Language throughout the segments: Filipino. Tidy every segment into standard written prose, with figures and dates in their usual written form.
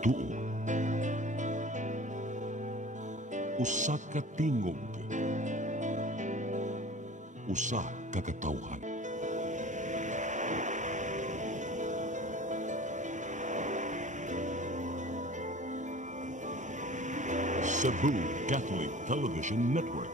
tuo. Usa ka tingog. Usa ka katawhan. Cebu Catholic Television Network.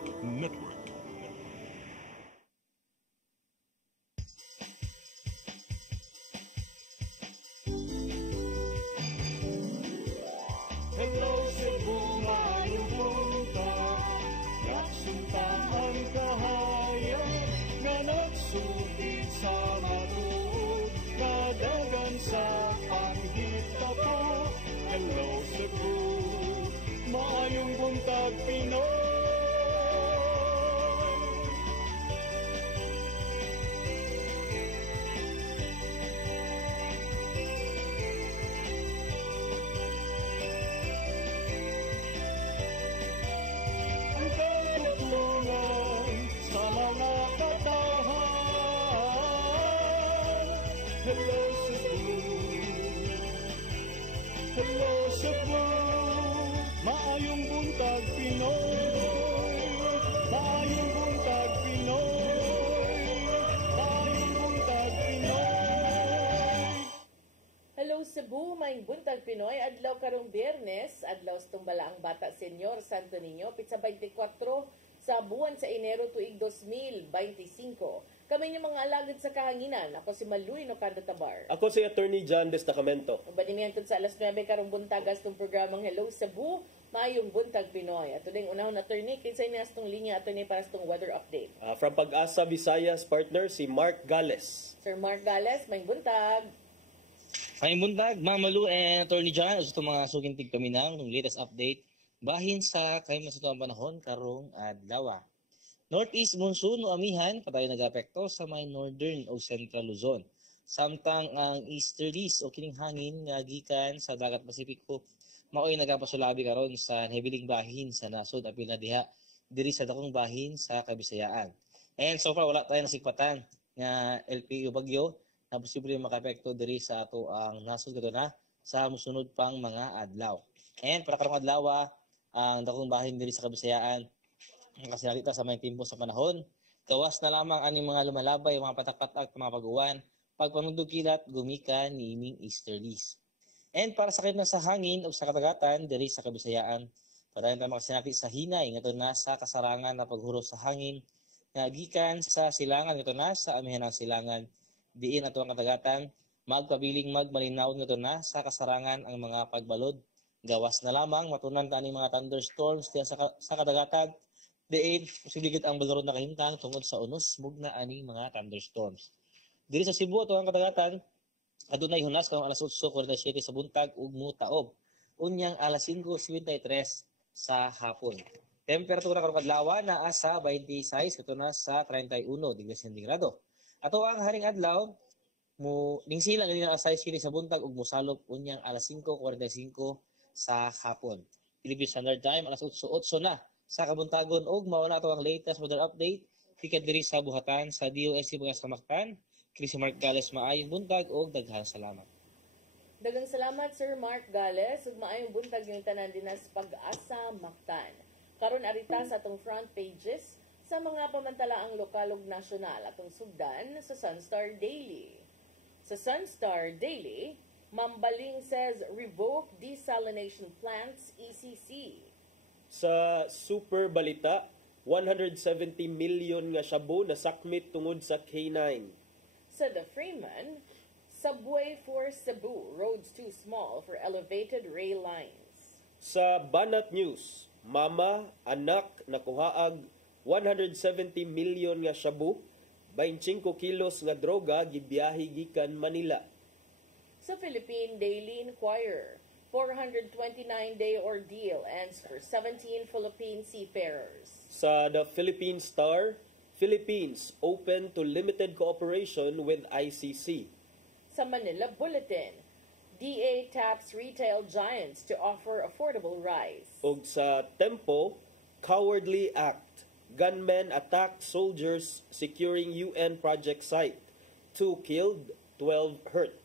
Hello Cebu, maayong buntag. Nagsunta ang kahayag na nagsugid sa matuod, nadagan sa panghitabo. Hello Cebu, maayong buntag Pinoy. Ang katutulungan sa mga katawhan. Hello Cebu, hello Cebu, maayong buntag Pinoy, maayong buntag Pinoy, maayong buntag Pinoy. Hello Cebu, maayong buntag Pinoy, adlaw karong Biyernes, adlaw sa tumbalaang bata Senyor Santo Niño, pitsa 24 sa buwan sa Enero tuig 2025. Kami yung mga alagad sa kahanginan. Ako si Maluy Nocando Tabar. Ako si Attorney John Destacamento. Banimiento sa alas 9 karong buntagas itong programang Hello Cebu, maayong buntag Pinoy. At tuling unahon attorney, kinsay niya itong linya attorney para sa itong weather update. From Pag-asa Visayas partner si Mark Gales. Sir Mark Gales, maayong buntag. Ay buntag, Ma'am Malu and Attorney John, usto mga sugintig kami ng latest update bahin sa kayo sa itong panahon karong adlaw. Northeast monsoon o amihan patay nag-apekto sa may northern o central Luzon. Samtang ang easterlies o kining hangin nga gikan sa dagat Pasipiko maoy nagapasulabi karon sa hebiling bahin sa nasod apil na diha diri sa dakong bahin sa Kabisayaan. And so far wala tayo nasikpatan nga LPO bagyo na posible makapekto diri sa ato ang nasod kadto sa musunod pang mga adlaw. And para karong adlaw ang dakong bahin diri sa Kabisayaan ang kasinalita sa may timpo sa panahon. Gawas na lamang ani mga lumalabay, mga patak-patak, mga pag-uwan, pagpanundog kilat, gumikan ni ining easterlies. And para sakit na sa hangin o sa katagatan, diri sa Kabisayaan, padayon tayo makasinati sa hinay, nga na sa kasarangan na paghuro sa hangin, nga gikan sa silangan, nga na sa amihan ng silangan, diin ato ang katagatan, magpabiling magmalinaw nga na sa kasarangan ang mga pagbalod. Gawas na lamang, matunan ta ni mga thunderstorms diya sa kadagatan, diin, posiligid ang balaro na kahimtang tungod sa unos, mugna aning mga thunderstorms. Diri sa Cebu, ito ang katagatan, adunay hunas karong alas 8:47 sa buntag ug mutaob. Unyang alas 5:53 sa hapon. Temperatura karong adlaw naa sa 26 katuna sa 31 degrees sentigrado. Ato ang haring adlaw mo ningsila ganina alas 6 sa buntag ug mosalop unyang alas 5:45 sa hapon. Philippine Standard Time alas 8:08 na sa kabuntagon og mao na ato ang latest weather update tikat diri sa buhatan sa DOST mga Samaktan. Chris Mark Gales, maayong buntag og daghang salamat. Daghang salamat Sir Mark Gales ug maayong buntag yung tanan dinas Pag-asa Mactan. Karon arita sa atong front pages sa mga pamantalaang lokal ug nasyonal atong sugdan sa Sunstar Daily. Sa Sunstar Daily, Mambaling says revoke desalination plants ECC. Sa Super Balita, 170 million nga shabu na sakmit tungod sa K9. Sa The Freeman, subway for Cebu, roads too small for elevated rail lines. Sa Banat News, mama, anak nakuhaag 170 million nga shabu, 25 kilos nga droga gibiyahe gikan Manila. Sa Philippine Daily Inquirer, 429-day ordeal ends for 17 Philippine seafarers. Sa The Philippine Star, Philippines open to limited cooperation with ICC. Sa Manila Bulletin, DA taps retail giants to offer affordable rice. Ug sa Tempo, Cowardly Act. Gunmen attack soldiers securing UN project site. 2 killed, 12 hurt.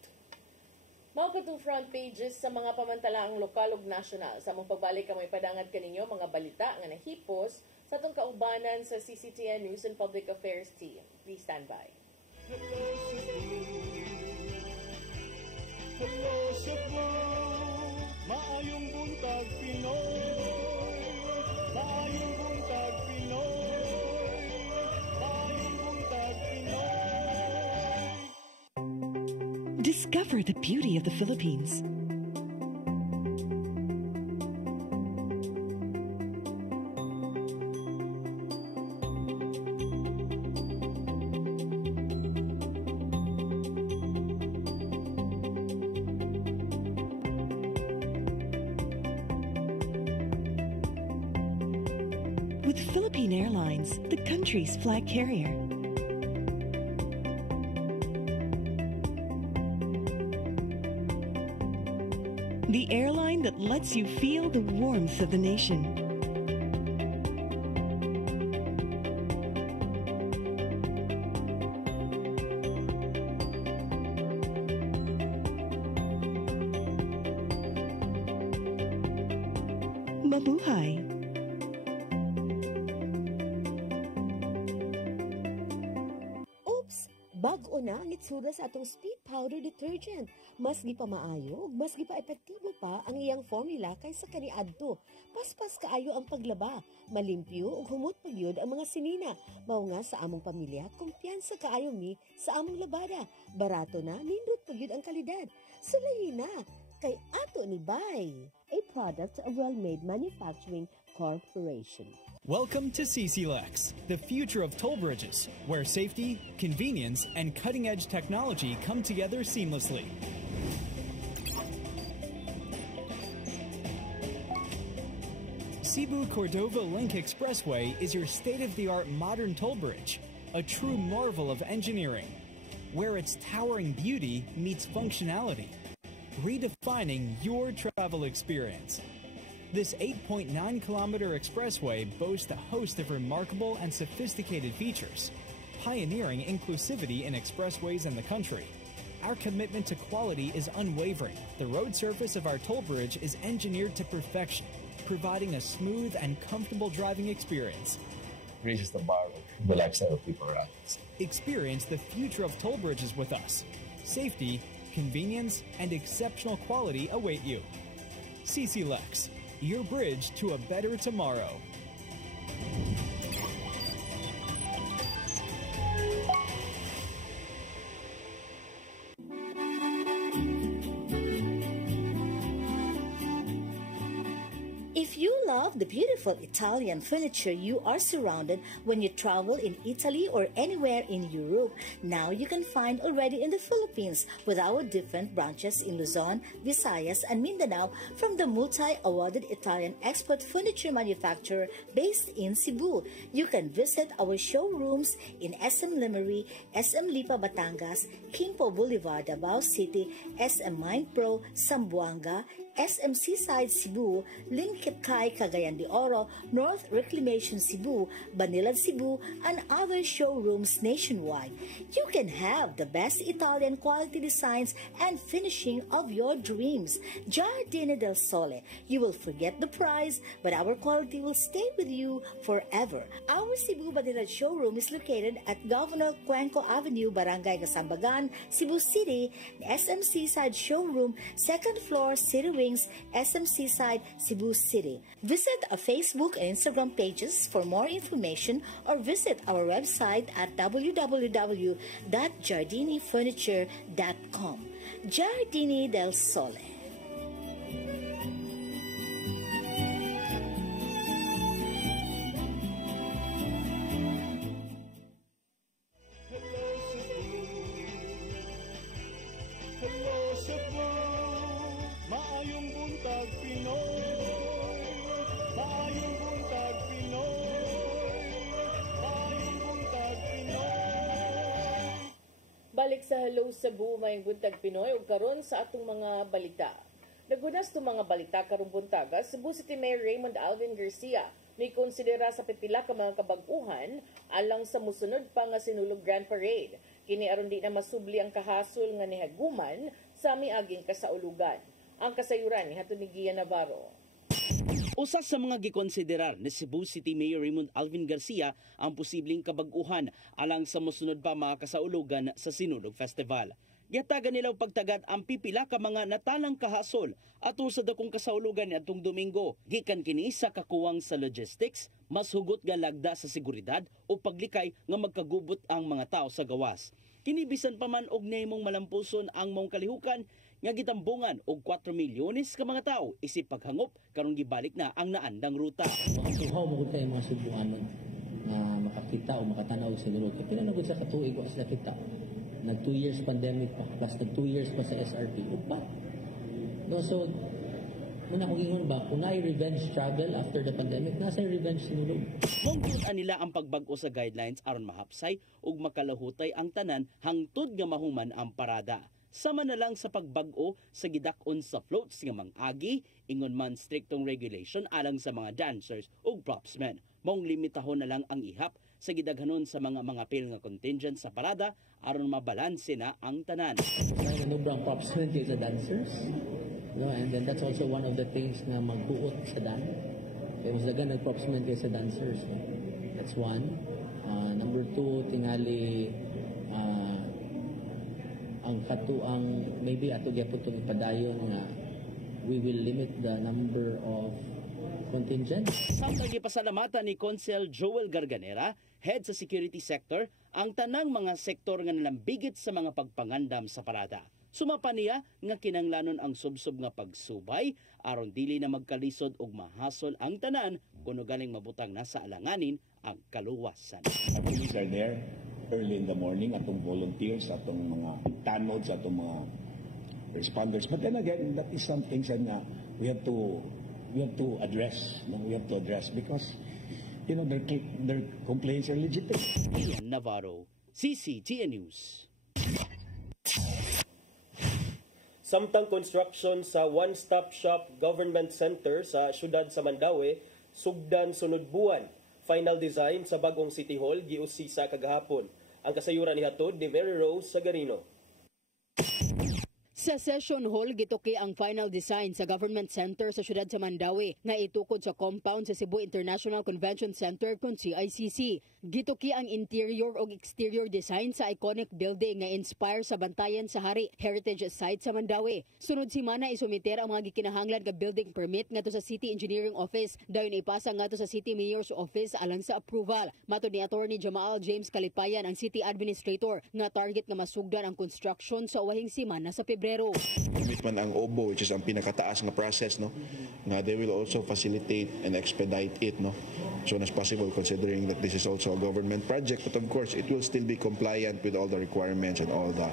Mao katong front pages sa mga pamantalaang lokal ug nasyonal. Sa mong pagbalik kamay padangad kaninyo mga balita nga nahipos sa atong kaubanan sa CCTN News and Public Affairs team. Please stand by. Hello Cebu, maayong buntag Pinoy, maayong buntag Pinoy, maayong buntag Pinoy. Discover the beauty of the Philippines. With Philippine Airlines, the country's flag carrier. The airline that lets you feel the warmth of the nation. Mabuhay! Oops! Bag-o na ang itsura sa atong speed powder detergent. Mas gipamaayo ug mas gipa-epektibo pa ang iyang formula kaysa kaniadto. Paspas kaayo ang paglaba, malimpyo ug humot pagyud ang mga sinina. Mao nga sa among pamilya, kumpiyansa kaayo mi sa among labada. Barato na, nindot pagyud ang kalidad. Sulayin na kay ato ni Bay, a product of Well-Made Manufacturing Corporation. Welcome to CCLEX, the future of toll bridges, where safety, convenience, and cutting-edge technology come together seamlessly. Cebu-Cordova Link Expressway is your state-of-the-art modern toll bridge, a true marvel of engineering, where its towering beauty meets functionality, redefining your travel experience. This 8.9-kilometer expressway boasts a host of remarkable and sophisticated features, pioneering inclusivity in expressways in the country. Our commitment to quality is unwavering. The road surface of our toll bridge is engineered to perfection, providing a smooth and comfortable driving experience. Raises the bar of the lifestyle of people around us. Experience the future of toll bridges with us. Safety, convenience, and exceptional quality await you. CCLEX, your bridge to a better tomorrow. If you love the beautiful Italian furniture you are surrounded when you travel in Italy or anywhere in Europe, now you can find already in the Philippines with our different branches in Luzon, Visayas, and Mindanao from the multi-awarded Italian export furniture manufacturer based in Cebu. You can visit our showrooms in SM Limery, SM Lipa Batangas, Quimpo Boulevard, Davao City, SM Mindpro, Zamboanga, SM Seaside Cebu, Linkitcay, Cagayan de Oro, North Reclamation Cebu, Banilad Cebu, and other showrooms nationwide. You can have the best Italian quality designs and finishing of your dreams. Giardini del Sole. You will forget the price, but our quality will stay with you forever. Our Cebu Banilad showroom is located at Governor Cuenco Avenue, Barangay Gasambagan, Cebu City. The SM Seaside Showroom, second floor, City Wings, SM Seaside, Cebu City. Visit our Facebook and Instagram pages for more information or visit our website at www.giardinifurniture.com. Giardini del Sole. Hello Cebu, maayong buntag Pinoy, maayong buntag Pinoy, maayong buntag Pinoy. Balik sa Hello Cebu, may buntag Pinoy ug karon sa atong mga balita. Nagunas tong mga balita karong buntaga, Cebu City Mayor Raymond Alvin Garcia may konsidera sa pipila ka mga kabag-uhan alang sa musunod pa nga sinulog Grand Parade. Kini aron di na masubli ang kahasol nga nihaguman sa miaging kasaulugan. Ang kasayuran ni hatun ni Gia Navarro. Usa sa mga gikonsiderar ni Cebu City Mayor Raymond Alvin Garcia ang posibleng kabag-uhan alang sa mosunod pa mga kasaulugan sa Sinulog Festival. Gihatagan nila pagtagat ang pipila ka mga natalang kahasol ato sa dakong kasaulugan niadtong Domingo. Gikan kini sa kakuwang sa logistics, mas hugot nga lagda sa seguridad o paglikay nga magkagubot ang mga tao sa gawas. Kini bisan pa man og nahimong malampuson ang mong kalihukan nga gitambungan og 4 milyones ka mga tao isip paghangop karong gibalik na ang naandang ruta. Matuhaw mo gud kay mga Subuanon nga makakita o makatanaw sa luro. Kaya pinanugod sa katuig wa sila kita. Nag 2 years pandemic pa, plus nag 2 years pa sa SRP. Upat. No, so, muna kong ingon ba, kung na revenge travel after the pandemic, nasa revenge sinulog. Mungkutan nila ang pagbag-o sa guidelines aron mahapsay ug makalahutay ang tanan hangtod nga mahuman ang parada. Sama na lang sa pagbag-o sa gidak-on sa floats nga mangagi, ingon man striktong regulation alang sa mga dancers ug propsmen. Maong limitahon na lang ang ihap sa gidaghanon sa mga pil nga contingent sa parada aron mabalanse na ang tanan. Sa nubrang propsmen kay sa dancers. No, and then that's also one of the things nga magbuot sa dan. Kaya mas dagan nag-propsmen kay sa dancers. No? That's one. Number two, tingali ang maybe ato gyapon tong ipadayon nga we will limit the number of contingents. Samtang gipasalamatan ni Consel Joel Garganera, head sa security sector, ang tanang mga sektor nga nalambigit sa mga pagpangandam sa parada. Sumapa niya nga kinanglanon ang subsob nga pagsubay aron dili na magkalisod og mahasol ang tanan kuno galing mabutang nasa alanganin ang kaluwasan. Our police are there early in the morning, atong volunteers, atong mga tanods, atong mga responders. But then again, that is something na we have to address. No? We have to address because their complaints are legitimate. Ian Navarro, CCTN News. Samtang construction sa one-stop shop government center sa syudad sa Mandaue, sugdan sunod buwan. Final design sa bagong City Hall giusisa kagahapon. Ang kasayuran ni hatod ni Mary Rose Sagarino. Sa Session Hall, gituki ang final design sa Government Center sa siyudad sa Mandaue nga itukod sa compound sa Cebu International Convention Center kung CICC. Gituki ang interior o exterior design sa iconic building nga inspire sa Bantayan sa Hari Heritage Site sa Mandaue. Sunod simana isumiter ang mga gikinahanglan nga building permit ngadto sa City Engineering Office, dayon ipasa ngadto sa City Mayor's Office alang sa approval. Matud ni Attorney Jamal James Kalipayan, ang City Administrator, nga target nga masugdan ang construction sa uwahing simana sa Pebrero. Commitment ang OBO, which is ang pinakataas nga process, no, nga they will also facilitate and expedite it, no, as soon as possible, considering that this is also a government project. But of course, it will still be compliant with all the requirements and all the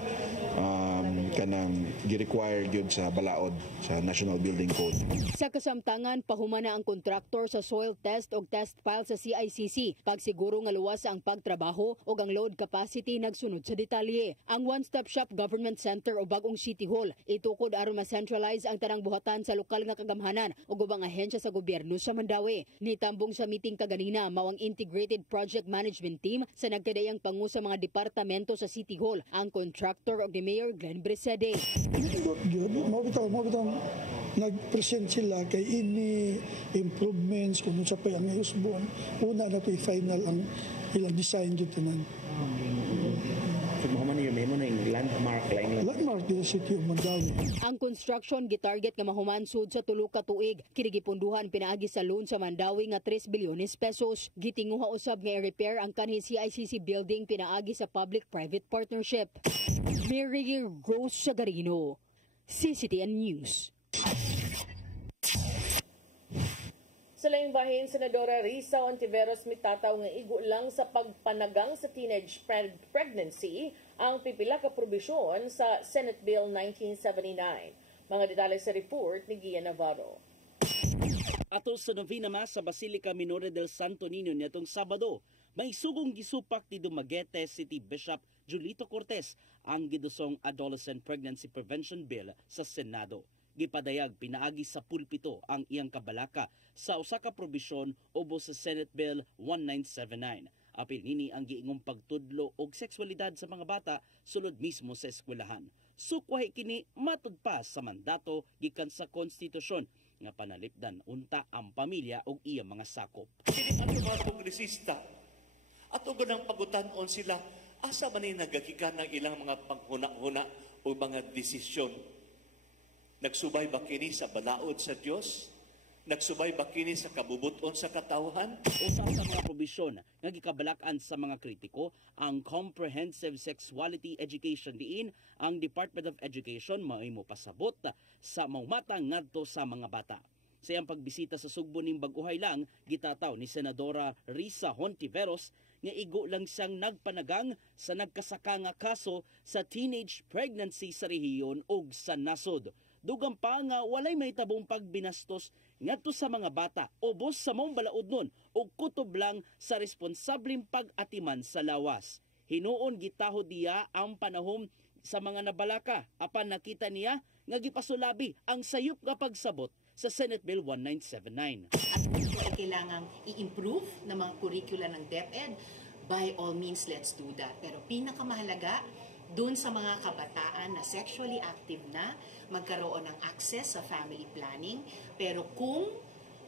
kanang gi-required yun sa balaod sa National Building Code. Sa kasamtangan, pahuma na ang kontraktor sa soil test o test file sa CICC. Pagsiguro nga luwas ang pagtrabaho o ang load capacity nagsunod sa detalye. Ang one-stop shop government center o bagong City Hall itukod aron ma-centralize ang tanang buhatan sa lokal nga kagamhanan o ubang ahensya sa gobyerno sa Mandaue. Nitambong sa meeting kaganina mao ang Integrated Project Management Team sa nagkadayang pangu sa mga departamento sa City Hall, ang contractor o ni Mayor Glenn Bresede. Nag-present sila kay ini improvements kung sa pa ang iusbon. Una na to final ang ilang design dito nan. So mo man yung landmark line. Landmark din sa City of Mandaue. Ang construction gitarget nga mahumansud sa tulo ka tuig. Kinigipunduhan pinaagi sa loan sa Mandaue nga 3 bilyones pesos. Gitinguha usab nga i-repair ang kanhi CICC building pinaagi sa public-private partnership. Mary Rose Sagarino, CCTN News. Sa laing bahin, Senadora Risa Ontiveros mitataw nga igo lang sa pagpanagang sa teenage pregnancy ang pipila ka probisyon sa Senate Bill 1979. Mga detalye sa report ni Gia Navarro. Ato sa novena Mass sa Basilica Minore del Santo Niño nitong Sabado, may sugong gisupak ni Dumaguete City Bishop Julito Cortez ang gidusong Adolescent Pregnancy Prevention Bill sa Senado. Gipadayag pinaagi sa pulpito ang iyang kabalaka sa usa ka probisyon ubos sa Senate Bill 1979. Apil nini ang giingong pagtudlo og sexualidad sa mga bata sulod mismo sa eskwelahan. sukwahi kini matugpas sa mandato gikan sa konstitusyon nga panalipdan unta ang pamilya og iyang mga sakop. Kini ato mga kongresista ato ganang pagutanon sila asa man ni nagagikan ng ilang mga panghuna-huna o mga desisyon. Nagsubay ba kini sa balaod sa Dios? Nagsubay ba kini sa kabubuton sa katawhan? Usa sa mga probisyon nga gikabalakan sa mga kritiko ang comprehensive sexuality education diin ang Department of Education mahimo pasabot sa maumatang ngadto sa mga bata. Sa iyang pagbisita sa Sugbo ning Bag-ohay lang, gitataw ni Senadora Risa Hontiveros nga igo lang siyang nagpanagang sa nagkasaka nga kaso sa teenage pregnancy sa rehiyon ug sa nasod. Dugang pa nga walay mahitabong pagbinastos ngadto sa mga bata ubos sa maong balaod nun ug kutob lang sa responsableng pag-atiman sa lawas. Hinuon gitaho diya ang panahon sa mga nabalaka apan nakita niya nga gipasulabi ang sayop nga pagsabot sa Senate Bill 1979. At kung ay kailangang i-improve ng mga kurikula ng DepEd, by all means, let's do that. Pero pinakamahalaga, dun sa mga kabataan na sexually active na, magkaroon ng access sa family planning. Pero kung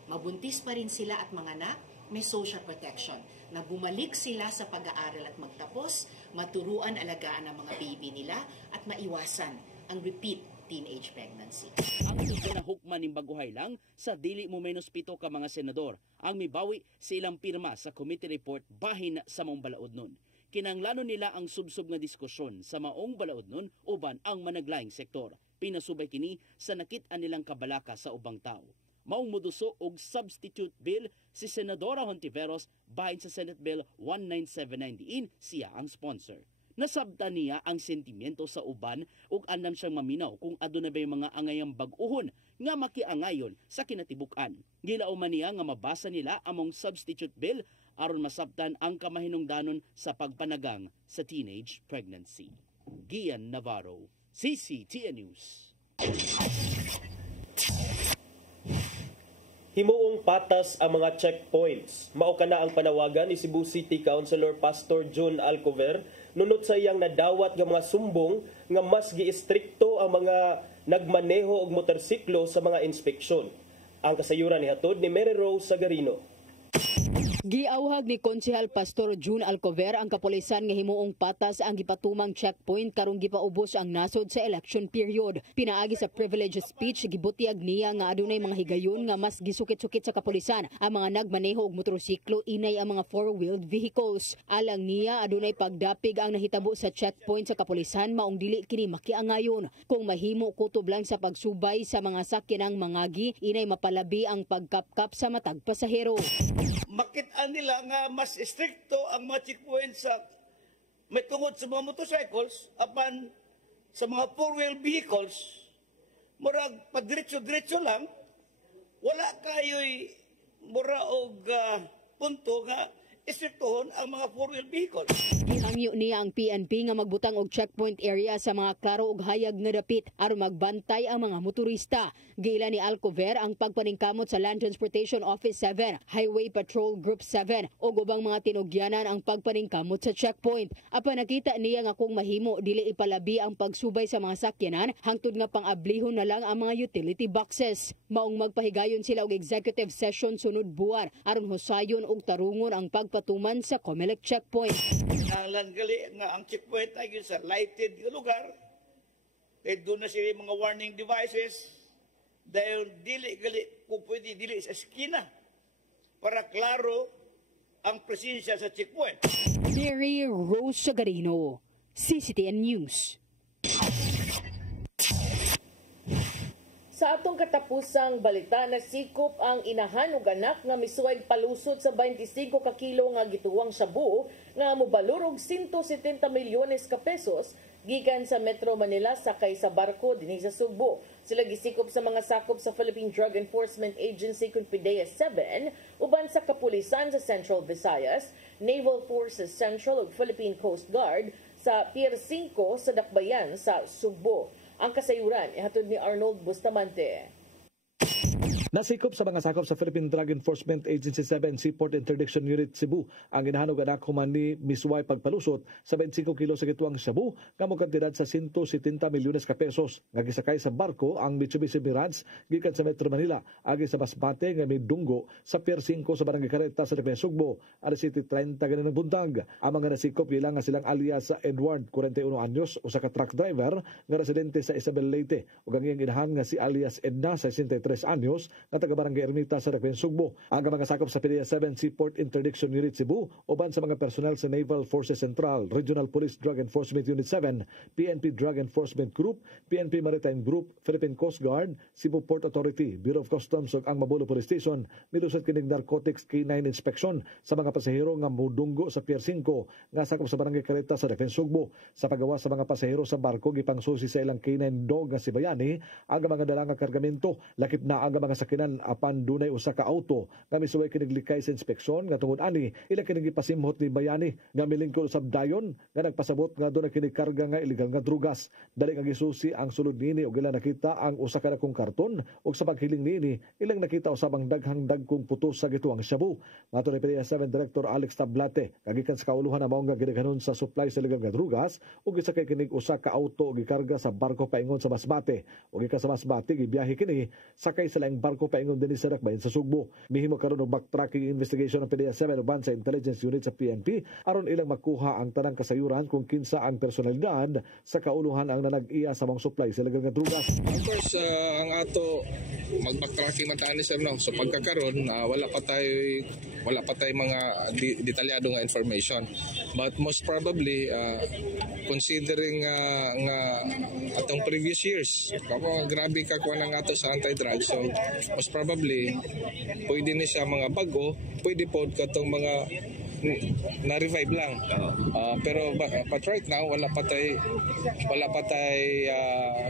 mabuntis pa rin sila at manganak, may social protection. Na bumalik sila sa pag-aaral at magtapos, maturuan alagaan ang mga baby nila, at maiwasan ang repeat teenage pregnancy. Ang ito na hukman ng Bag-ohay lang sa dili mo menos 7 ka mga senador ang mibawi sa ilang pirma sa committee report bahin sa maong balaod nun. Kinanglano nila ang subsub nga diskusyon sa maong balaod nun uban ang managlaing sektor. Pinasubay kini sa nakit-an nilang kabalaka sa ubang tao. Maong moduso og substitute bill si Senadora Hontiveros bahin sa Senate Bill 1979 diin siya ang sponsor. Nasabtan niya ang sentimiento sa uban ug andam siyang maminaw kung aduna bay mga angayang bag-ohon nga makiangayon sa kinatibuk-an. Gilauman niya nga mabasa nila among substitute bill aron masabtan ang kamahinungdanon sa pagpanagang sa teenage pregnancy. Gian Navarro, CCTN News. Himuong patas ang mga checkpoints. Mao kana ang panawagan ni Cebu City Councilor Pastor June Alcover nunot sa iyang nadawat nga mga sumbong nga mas giistrikto ang mga nagmaneho og motorsiklo sa mga inspeksyon. Ang kasayuran ni hatod ni Mary Rose Sagarino. Giawhag ni Konsehal Pastor June Alcover ang kapulisan nga himuong patas ang gipatumang checkpoint karong gipaubos ang nasod sa election period. Pinaagi sa privilege speech, gibutiag niya nga adunay mga higayon nga mas gisukit-sukit sa kapulisan ang mga nagmaneho og motorsiklo inay ang mga four-wheeled vehicles. Alang niya adunay pagdapig ang nahitabo sa checkpoint sa kapulisan maong dili kini makiangayon. Kung mahimo kutob lang sa pagsubay sa mga sakyanang mangagi, inay mapalabi ang pagkapkap sa matag pasahero. Makita nila nga mas stricto ang mga checkpoint sa may tungod sa mga motorcycles apan sa mga four-wheel vehicles murag padiretso-diretso lang wala kayo'y mura og punto nga istriktohon ang mga four-wheel vehicles. Gihangyo niya ang PNP nga magbutang og checkpoint area sa mga klaro ug hayag nga dapit aron magbantay ang mga motorista. Giila ni Alcover ang pagpaningkamot sa Land Transportation Office 7, Highway Patrol Group 7 ug ubang mga tinugyanan ang pagpaningkamot sa checkpoint. Apan nakita niya nga kung mahimo dili ipalabi ang pagsubay sa mga sakyanan hangtod nga pang-ablihon na lang ang mga utility boxes. Maong magpahigayon sila og executive session sunod buwan aron husayon og tarungon ang pagpatuman sa COMELEC checkpoint. Nanglan gali nga ang checkpoint ay sa lighted lugar. Kaya doon na sila mga warning devices. Dahil dili gali kung pwede dili sa eskina para klaro ang presensya sa checkpoint. Mary Rose Sagarino, CCTN News. Sa atong katapusang balita, nasikop ang inahan ug anak nga misuway palusot sa 25 ka kilo nga gituwang shabu nga mobalurog 170 milyones ka pesos gikan sa Metro Manila sakay sa barko dinhi sa Sugbo. Sila gisikop sa mga sakop sa Philippine Drug Enforcement Agency kun PDEA 7 uban sa kapulisan sa Central Visayas, Naval Forces Central ug Philippine Coast Guard sa Pier 5 sa Dakbayan sa Sugbo. Ang kasayuran ihatod ni Arnold Bustamante. Nasikop sa mga sakop sa Philippine Drug Enforcement Agency 7 Seaport Interdiction Unit Cebu ang ginahanog anak human ni Misway pagpalusot sa 25 kilo sa gituang shabu nga mo kantidad sa 170 milyones ka pesos nga gisakay sa barko ang Mitsubishi Mirage gikan sa Metro Manila agi sa Masbate nga may dunggo sa Pier 5 sa Barangay Careta sa Dagmay Sugbo alas 7:30 ganing buntag. Ang mga nasikop ilang nga silang alias sa Edward 41 anyos usa ka truck driver nga residente sa Isabel Leyte ug ang iyang inahan nga si alias Edna 63 anyos nga taga Barangay Ermita sa Dagmay Sugbo. Ang mga sakop sa PDEA 7 Seaport Interdiction Unit Cebu uban sa mga personel sa Naval Forces Central, Regional Police Drug Enforcement Unit 7, PNP Drug Enforcement Group, PNP Maritime Group, Philippine Coast Guard, Cebu Port Authority, Bureau of Customs ug ang Mabulo Police Station milusad kining narcotics K9 inspection sa mga pasahero nga mudunggo sa Pier 5 nga sakop sa Barangay Careta sa Dagmay Sugbo. Sa paggawa sa mga pasahero sa barko gipangsusi sa ilang K9 dog nga si Bayani ang mga dala nga kargamento lakip na ang mga sakinan apan dunay usa ka auto nga misuway kining likay sa inspeksyon nga tungod ani ila kining gipasimhot ni Bayani nga milingkod usab dayon nga nagpasabot nga dunay kining karga nga illegal nga drugas. Dali nga gisusi ang sulod nini ug ila nakita ang usa ka dakong karton ug sa paghiling nini ilang nakita usab ang daghang dagkong putos sa gituang shabu. Mato ni PDEA 7 Director Alex Tablate kagikan sa kauluhan na mao nga gidaghanon sa supply sa illegal nga drugas ug isa kay kining usa ka auto gikarga sa barko paingon sa Masbate ug ika sa Masbate gibiyahe kini sakay sa laing barko paingon dinhi sa Dakbayan sa Sugbo. Mihimo karon og backtracking investigation ng PDEA 7 uban sa intelligence unit sa PNP aron ilang makuha ang tanang kasayuran kung kinsa ang personalidad sa kauluhan ang nanag-iya sa mga supply sa illegal nga drugas. Of course, ang ato mag-backtracking mechanism no. So pagkakaroon wala pa tayo mga detalyado nga information. But most probably considering nga atong previous years, grabe ka kuha ng ato sa anti-drug. So most probably pwede ni siya mga bago, pwede po katong mga na-revive lang. Pero but right now wala pa tay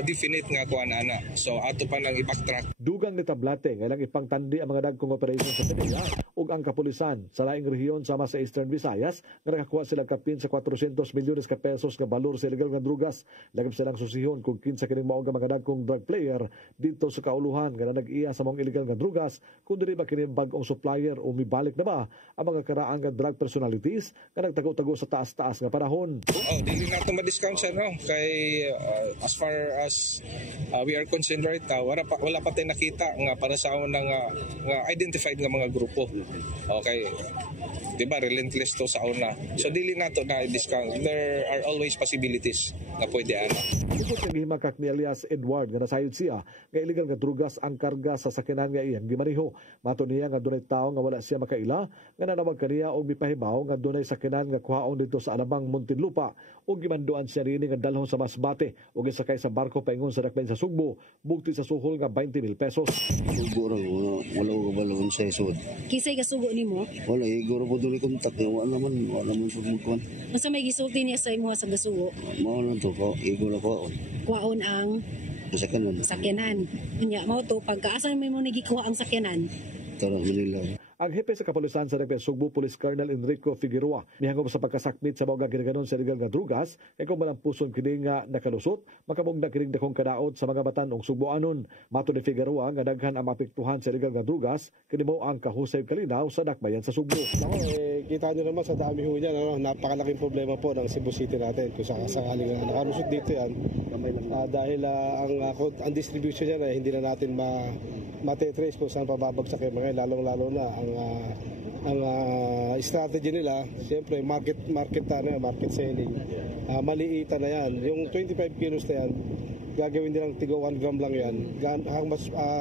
definite nga kuan ana. So ato pa nang i-backtrack. Dugang ni Tablate nga ilang ipangtandi ang mga dagkong operation sa PDEA ug ang kapulisan sa laing rehiyon sama sa Eastern Visayas nga nakakuha sila kapin sa 400 milyones ka pesos nga balor sa illegal nga drugas. Lagip silang susihon kung kinsa kining mao nga mga dagkong drug player dito sa kauluhan nga nag-iya sa mga illegal nga drugas kung dili ba kini bag-ong supplier o mibalik na ba ang mga karaang nga drug personalities nga nagtago-tago sa taas-taas nga panahon. Dili na ito ma-discount siya, no? Kay as far as we are concerned right now, wala pa tayo nakita nga para sa una nga identified nga mga grupo. Okay. Diba, relentless to sa una. So dili na ito na discount. There are always possibilities na pwede ana. Ito kang himakak ni alias Edward nga nasayod siya nga illegal nga drugas ang karga sa sakinan nga iyang gimaniho. Mato niya nga dunay tawo nga wala siya makaila nga nanawag kaniya og mipahibaw nga dunay sakinan nga kuhaon dito sa Alabang, Muntinlupa ug gimanduan siya rini nga dalhon sa Masbate ug gisakay sa barko paingon sa Dakbayan sa Sugbo bugti sa suhol nga 20,000 pesos. Sugo ra wala ko balon sa isod. Kisay ka sugo nimo? Wala iguro po duli kontak wala man sugmukuan. Unsa may gisulti niya sa imo sa gasugo? Mao lang to ko iguro ko. Kuhaon ang sakyanan. Unya mao to pagkaasan mo nagikuha ang sakyanan. Tara Manila. Ang hepe sa kapulisan sa Dakbayan Sugbo Police Colonel Enrico Figueroa mihangop sa pagkasakmit sa mga ginaganon sa illegal nga drugas kay kung malampuson kini nga nakalusot makamugna kini dakong kadaot sa mga batan-ong Sugboanon. Mato ni Figueroa nga daghan ang mapektuhan sa illegal nga drugas kini mao ang kahusay kalinaw sa Dakbayan sa Sugbo. Kita niyo naman sa dami ho niyan, napakalaking problema po ng Cebu City natin kung sakaling nakalusot dito yan dahil ang distribution niya hindi na natin matetrace kung saan pababagsak yung mga lalong-lalo na ang strategy nila, siyempre market selling. Maliitan na yan. Yung 25 kilos na yan, gagawin nilang tigo 1 gram lang yan.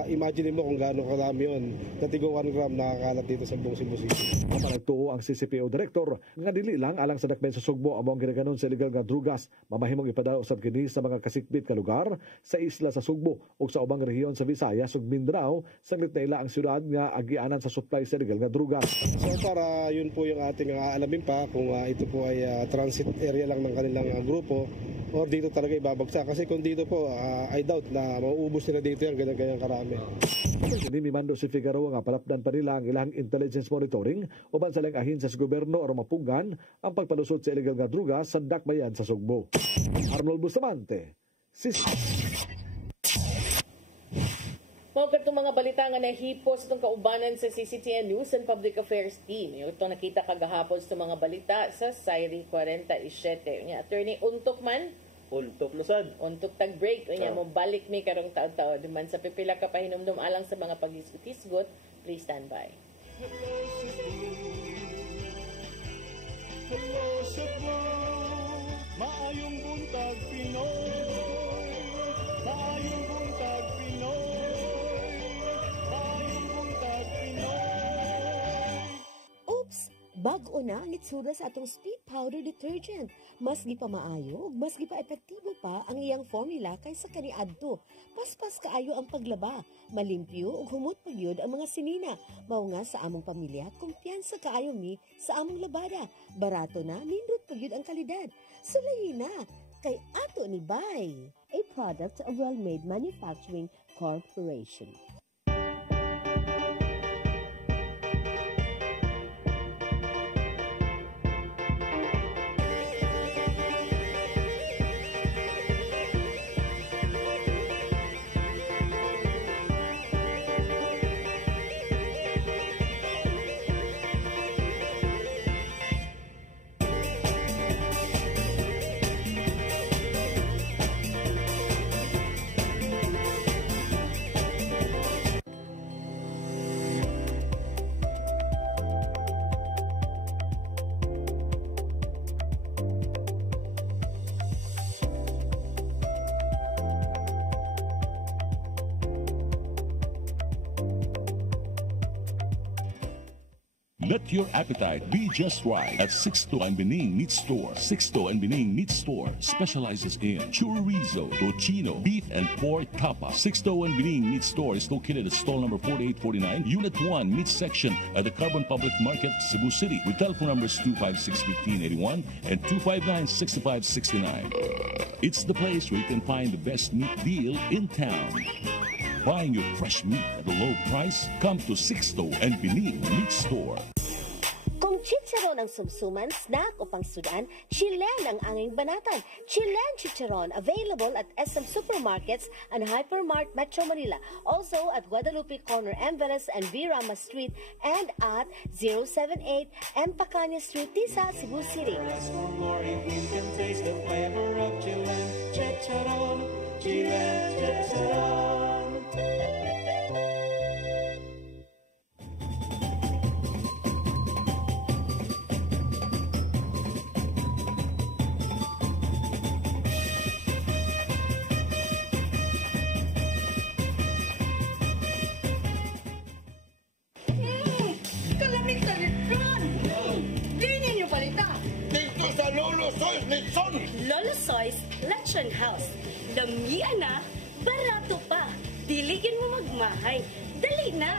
Imagine mo kung gaano karami yun. Na tigo 1 gram nakakalat dito sa buong Cebu City. Nagtuo ang CCPO Director nga dili lang alang sa Dakbayan sa Sugbo among ginaganon sa illegal nga drugas mamahimong ipadala usab kini sa mga kasikbit ka lugar sa isla sa Sugbo ug sa ubang rehiyon sa Visayas ug Mindanao saglit na ila ang syudad nga agianan sa supply sa illegal nga drugas. So para yun po yung ating aalamin pa kung ito po ay transit area lang ng kanilang grupo or dito talaga ibabagsak kasi kung dito po I doubt na mauubos nila dito yung ganyan karami. Kini mimando si Figueroa nga palapdan pa nila ang ilang intelligence monitoring uban sa ilang ahinsya sa gobyerno aron mapugan ang pagpalusot sa illegal nga drugas sa Dakbayan sa Sugbo. Arnold Bustamante, Mga katong mga balita nga nahipos itong kaubanan sa CCTN News and Public Affairs Team. Yung ito nakita kagahapon sa mga balita sa Sairi 47. Unya, Attorney Untok man. Untok na sad. Untok tag-break. Unya, mo balik mi karong taon-taon. Duman sa pipila ka pahinumdum alang sa mga pag-isgot-isgot. Please stand by. Hello Cebu, maayong buntag Pinoy. Maayong buntag Pinoy. Maayong buntag Pinoy. Oops! Bag-o na ang itsura sa atong speed powder detergent. Mas gi pa maayo, mas gi pa epektibo pa ang iyang formula kaysa kaniadto. Paspas kaayo ang paglaba, malimpyo ug humot pagyud ang mga sinina. Mao nga sa among pamilya, kumpiyansa kaayo mi sa among labada. Barato na, nindot pagyud ang kalidad. Sulayin na, kay ato ni Bay, a product of Well-Made Manufacturing Corporation. Let your appetite be just right at Sixto and Bening Meat Store. Sixto and Bening Meat Store specializes in chorizo, tocino, beef, and pork tapa. Sixto and Bening Meat Store is located at stall number 4849, Unit 1, Meat Section at the Carbon Public Market, Cebu City, with telephone numbers 256-1581 and 259-6569. It's the place where you can find the best meat deal in town. Buying your fresh meat at a low price? Come to Sixto and Bening Meat Store. Kung chicharon ang sumsuman, snack o pangsudan, Chilen ang anging banatan. Chilen Chicharon, available at SM Supermarkets and Hypermart Metro Manila. Also at Guadalupe Corner, Enveles and V. Rama Street, and at 078 M. Pacanya Street, Tisa, Cebu City. Lolo Soy's Lechon House. Damian na, barato pa. Diligin mo magmahay. Dali na.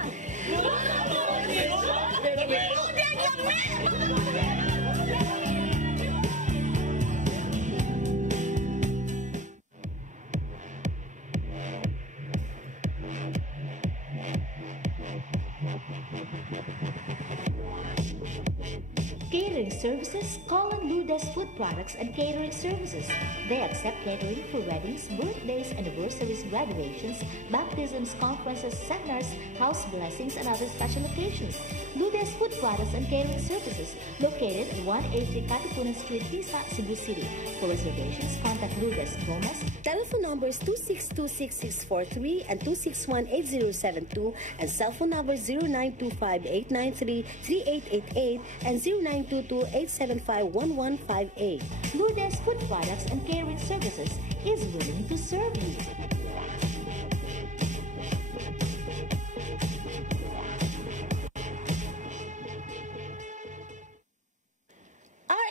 Catering services, call on Lourdes Food Products and Catering Services. They accept catering for weddings, birthdays, anniversaries, graduations, baptisms, conferences, seminars, house blessings, and other special occasions. Lourdes Food Products and Catering Services, located at 183 Katipunan Street, Tisa, Cebu City. For reservations, contact Lourdes Gomez. Telephone numbers 2626643 and 2618072 and cell phone numbers 0925-893-3888 and 0922-875-1158. Lourdes Food Products and Catering Services is willing to serve you.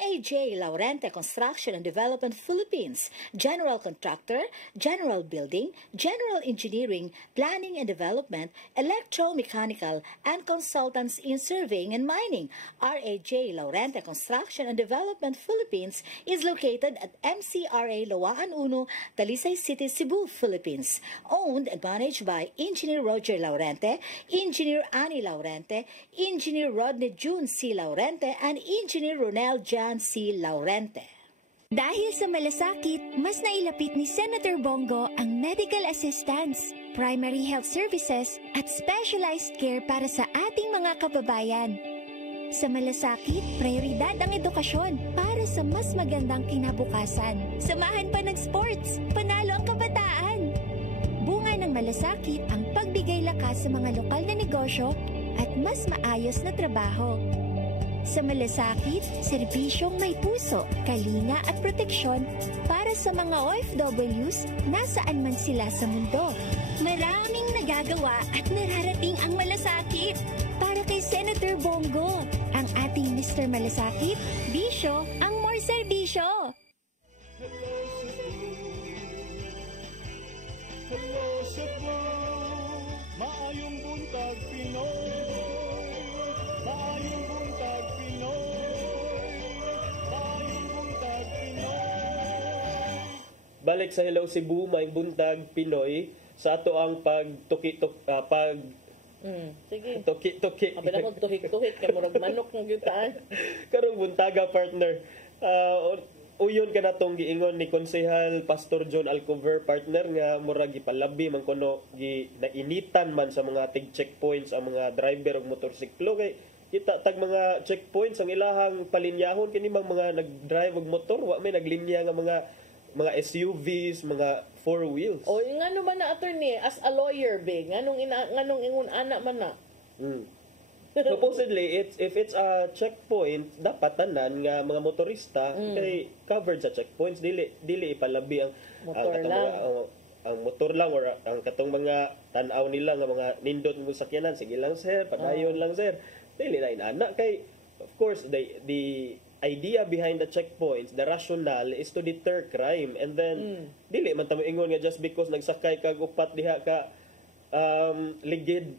RAJ Laurente Construction and Development Philippines, General Contractor, General Building, General Engineering, Planning and Development, Electromechanical, and Consultants in Surveying and Mining. RAJ Laurente Construction and Development Philippines is located at MCRA Lawaan Uno, Talisay City, Cebu, Philippines. Owned and managed by Engineer Roger Laurente, Engineer Annie Laurente, Engineer Rodney June C. Laurente, and Engineer Ronel Jan C. Laurente. Dahil sa malasakit, mas nailapit ni Senator Bongo ang medical assistance, primary health services at specialized care para sa ating mga kababayan. Sa malasakit, prioridad ang edukasyon para sa mas magandang kinabukasan. Samahan pa ng sports, panalo ang kabataan. Bunga ng malasakit ang pagbigay lakas sa mga lokal na negosyo at mas maayos na trabaho. Sa malasakit, serbisyong may puso, kalinga at proteksyon para sa mga OFWs nasaan man sila sa mundo. Maraming nagagawa at nararating ang malasakit. Para kay Senator Bongo, ang ating Mr. Malasakit, bisyo ang more serbisyo. Hello Cebu, maayong buntag Pinoy. Maayong buntag Pinoy. Maayong buntag Pinoy. Balik sa Hello Cebu, maayong buntag Pinoy sa ato ang Sige. Tuki-tuki. Abi na kong tuhik-tuhik kay murag manok ng yutaan. Karong buntaga partner. Uyon ka na tong giingon ni Konsehal Pastor John Alcover partner nga murag gipalabi man kuno nainitan man sa mga tig checkpoints ang mga driver og motorsiklo kay kita tag mga checkpoints ang ilahang palinyahon kini mga nag-drive og motor wa may naglinya nga mga SUVs, mga four wheels. O ngano man na attorney as a lawyer be nganong ingon ana man na. Supposedly, if it's a checkpoint, dapat tanan nga mga motorista kay covered sa checkpoints, dili ipalabi ang motor lang. Ang motor lang or ang katong mga tan-aw nila nga mga nindot ng sakyanan, sige lang sir, padayon lang sir. Dili na inana kay of course the idea behind the checkpoints, the rationale is to deter crime and then dili man tamo ingon nga just because nagsakay kag upat diha ka ligid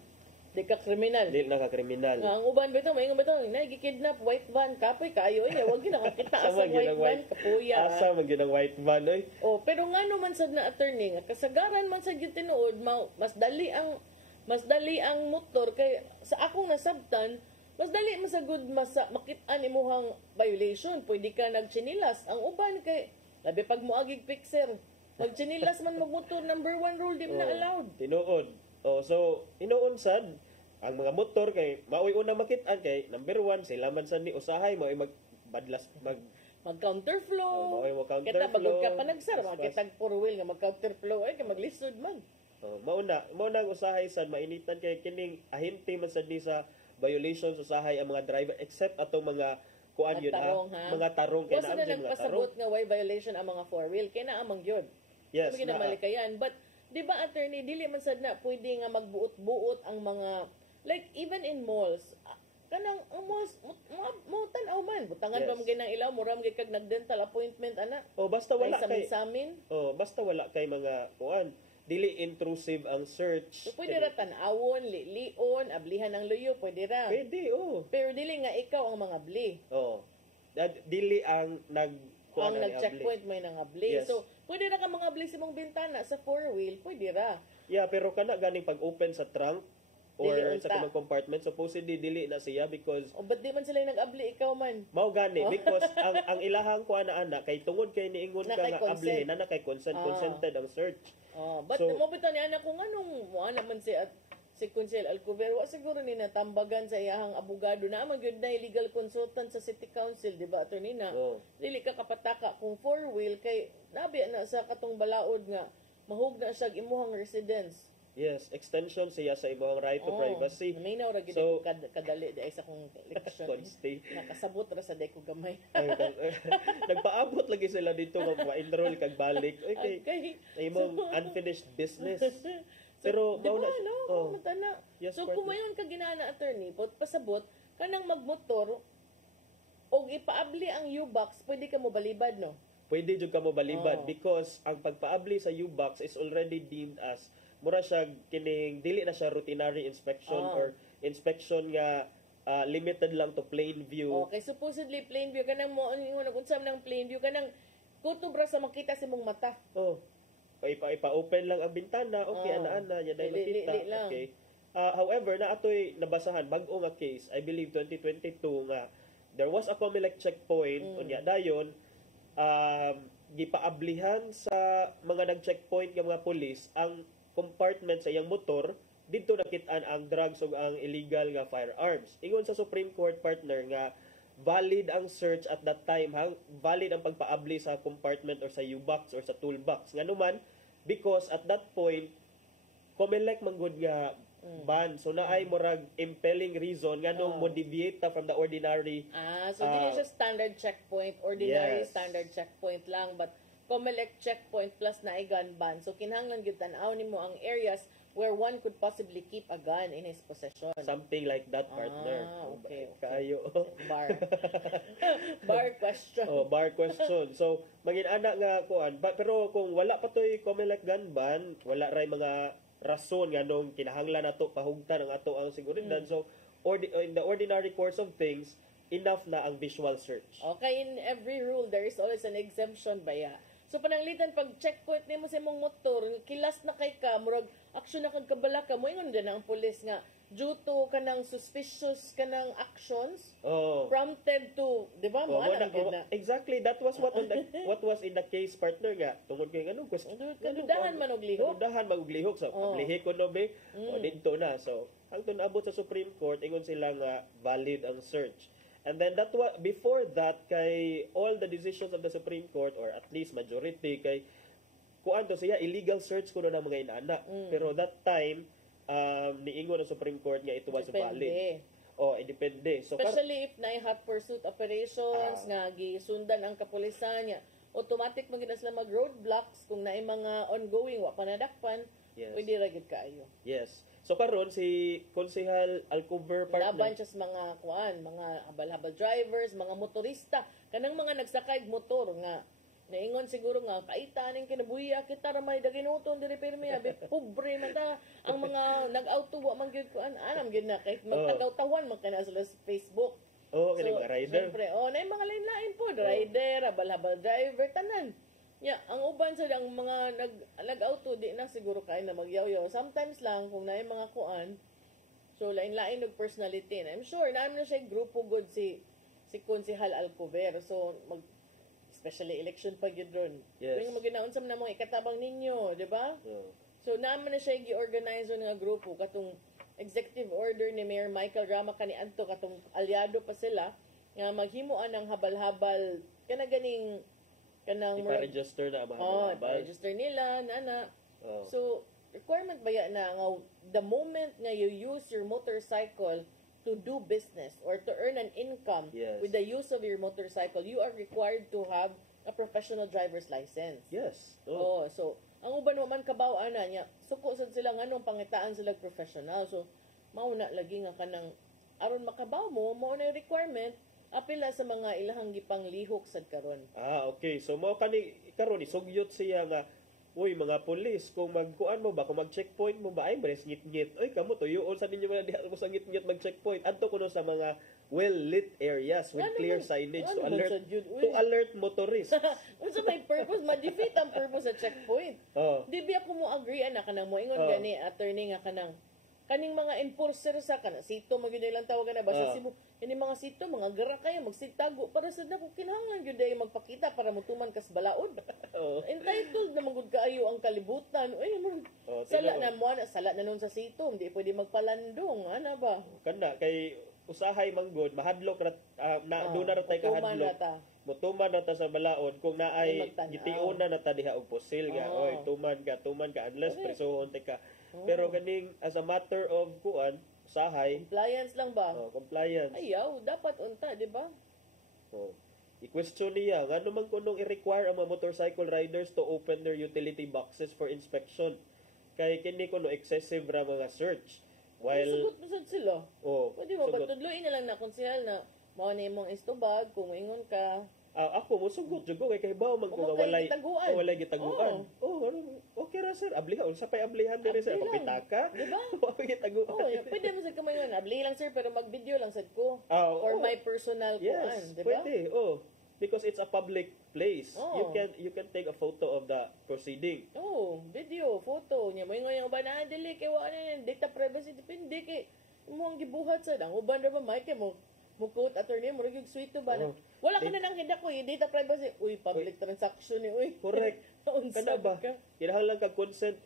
di ka kriminal. Di na ka kriminal. Ang uban bitaw maingon bitaw nagikidnap white van kapoy kaayo wag gyud nakakita sa white van kapuya. Asa man gyud ang white van oy. Oh, pero ngano man sad na attorney nga kasagaran man sad gyud tinuod mas dali ang motor kay sa akong nasabtan mas dali man sa good makit-an imuhang violation. Pwede ka nagchinilas. Ang uban kay labi pag moagig fixer. Magchinilas man magmotor number 1 rule di na allowed. Tinuod. So inuon sad ang mga motor kay maoy una makit-an kay number 1 sila man sad ni usahay maoy magbadlas mag-counterflow. Kita bagod ka pa nagsar makitag 4 wheel nga mag-counterflow ay kay maglisod man. Mauna ang usahay sad mainitan kay kining ahente man sad ni sa violations usahay ang mga driver except atong mga kuan yun mga tarong kay na ang mga tarong nga why violation ang mga 4-wheel kay na amang yun. Yes, na malikayan but di ba attorney dili man sad na pwede nga magbuot-buot ang mga like even in malls kanang ang malls mo tan-aw man butangan pa mo nang ilaw mura mo kag nag-dental appointment ana. Basta wala kay samin. Basta wala kay mga kuan dili intrusive ang search. So, pwede ra tan-awon, lion, ablihan ang luyo, pwede ra. Pwede, Pero dili nga ikaw ang mga abli. Dili ang nag-checkpoint may nang abli. Yes. So, pwede ra ka mga abli sa mong bintana sa 4-wheel, pwede ra. Yeah, pero kana ganing pag-open sa trunk or sa kanang compartment, supposedly dili na siya because ba't di man sila nag-abli ikaw man? Mao gani because ang ilahang kuan na ana kay tungod kay niingon ka nga abli na kay consented ang search. But mo bitaw ni ana kung anong mo ana man si Consel Alcover wa siguro ni natambagan sa iyahang abogado na man gyud na legal consultant sa City Council, di ba attorney na? Dili ka kapataka kung 4-wheel kay nabi na sa katong balaod nga mahugna siya imuhang residence. Yes, extension siya sa imong right to privacy. Minaw ra gid kadali di ay sa kong election. Nakasabot ra sa deko gamay. Nagpaabot lagi sila dito nga ma-enroll kag balik. Okay. Imong unfinished business. Pero diba, matana. Yes, so kung mayon ka ginana attorney, pasabot kanang magmotor og ipaabli ang U-box, pwede ka mo balibad no? Pwede jud ka mo balibad because ang pagpaabli sa U-box is already deemed as mura siya kining dili na siya routinary inspection or inspection nga limited lang to plain view. Okay, supposedly plain view kanang mo unsam nang plain view kanang kutubra sa makita sa imong mata. Ipa-open lang ang bintana, okay, ana-ana, yan ay makita. Okay. However, na atoy nabasahan bag-o nga case, I believe 2022 nga there was a COMELEC checkpoint unya dayon gipaablihan sa mga nag-checkpoint nga mga pulis ang compartment sa iyang motor dito nakitaan ang drugs ug ang illegal nga firearms. Ingon sa Supreme Court partner nga valid ang search at that time, valid ang pagpaabli sa compartment or sa U-box or sa toolbox. Nganuman because at that point COMELEC manggod nga ban. So naay murag impelling reason nganong mo deviate ta from the ordinary. So dili siya standard checkpoint, ordinary Yes. standard checkpoint lang, but COMELEC checkpoint plus naay gun ban. So kinahanglan gyud tan-aw nimo ang areas where one could possibly keep a gun in his possession. Something like that, partner. Okay. Kayo. Bar. Bar question. Bar question. So, mangin-ana nga kuan. Pero kung wala pa to'y COMELEC gun ban, wala ray mga rason nga nung kinahanglan nato pahugtan ang ato ang seguridad. So, in the ordinary course of things, enough na ang visual search. Okay, in every rule, there is always an exemption ba ya? So pananglitan pag checkpoint nimo sa imong motor, kilas na kay ka, murag action na kag kabala ka, mo ingon din ang pulis nga due to kanang suspicious kanang actions prompted to, di ba mo na exactly, that was what was in the case, partner nga tungod kay nganong question kadudahan man og lihok so ablihi ko no be didto na. So hangtod abot sa Supreme Court ingon sila nga valid ang search. And then that was before that kay all the decisions of the Supreme Court or at least majority kay kuan to siya illegal search kuno ng mga inana. Pero that time niingon ng Supreme Court nga it was valid. Depende. So especially if naay hot pursuit operations nga gisundan ang kapulisan niya, automatic magina sila mag roadblocks kung naay mga ongoing wa pa nadakpan. Pwede ra gid kaayo. Yes. So karon si Konsehal Alcover partner laban siya sa mga mga habal-habal drivers, mga motorista, kanang mga nagsakay motor nga naingon siguro nga kaita ning kinabuhiya kita ra may daginuton diri pirmi abi pobre man ta ang mga nag-auto wa man gyud kuan anam gyud na kahit magtagaw-tawan man kana sila sa Facebook. Kani mga rider. Siyempre, nay mga lain-lain po, rider, habal-habal driver tanan. Ang uban sa ang mga nag-auto di na siguro kay na magyaw-yaw. Sometimes lang kung naay mga kuan. So lain-lain og personality. And I'm sure na siya grupo good si Konsehal Alcover. So especially election pa gyud ron. Kung maginaon sa mga ikatabang ninyo, di ba? So naman na siya gi-organize nga grupo katong executive order ni Mayor Michael Rama kaniadto katong aliado pa sila nga maghimuan ng habal-habal kana ganing kanang ipa-register na ang register nila nana. So requirement ba yan na nga the moment nga you use your motorcycle to do business or to earn an income with the use of your motorcycle, you are required to have a professional driver's license. Yes. So ang uban man kabaw-an na niya suko sad sila nganong pangitaan sila professional. So mao na lagi nga kanang aron makabaw mo na requirement apila sa mga ilahang gipanglihok sad karon. Okay. So mao kani karon isugyot siya nga uy mga pulis kung magkuan mo ba kung mag-checkpoint mo ba ay mares ngit-ngit. Oy kamo tuyoon sa ninyo mga diha mo sa ngit-ngit mag-checkpoint. Adto kuno sa mga well-lit areas with clear signage to alert motorists. Unsa may purpose ma-defeat ang purpose sa checkpoint. Di biya ko mo agree ana kanang mo ingon gani attorney nga kanang kaning mga enforcer sa kana sito magyud lang tawagan na basta Cebu ini mga sito mga gara kayo magsitago para sa nako kinahanglan gyud ay magpakita para mutuman kas balaod. Entitled na magud kaayo ang kalibutan. Sala na nun sa sito hindi pwede magpalandong ana ba kana kay usahay manggod mahadlok do na tay kahadlok mutuman na ta sa balaod kung naay gitiuna na ta diha og pusil nga oy tuman ka unless presohon ka. Pero ganing as a matter of kuan usahay compliance lang ba? Compliance. Ayaw dapat unta di ba? I-question niya ngano man kunong i-require ang mga motorcycle riders to open their utility boxes for inspection kay kini kuno excessive ra mga search while sugot masad sila. Pwede mo patudloy na lang na konsehal na mao ni imong istubag kung ingon ka. Ako mo sugot jud ko kay bawo man ko walay gitaguan. Okay ra sir, abliha unsa pay ablihan diri sir pagpitaka. Di ba? Gitaguan. Pwede mo sad kamay ngon abli lang sir pero mag-video lang sad ko or my personal kuan, di ba? Pwede. Because it's a public place. You can take a photo of the proceeding. Video, photo nya mo ingon yung uban dili kay wa na data privacy depende kay mo ang gibuhat sad ang uban ra ba may kay mo Mukot attorney mo gyud sweet to ba na. Wala ka na nang hindak ko data privacy. Uy, public transaction ni uy. Correct. Unsa Kana ba? ka? Kinahanglan kag consent.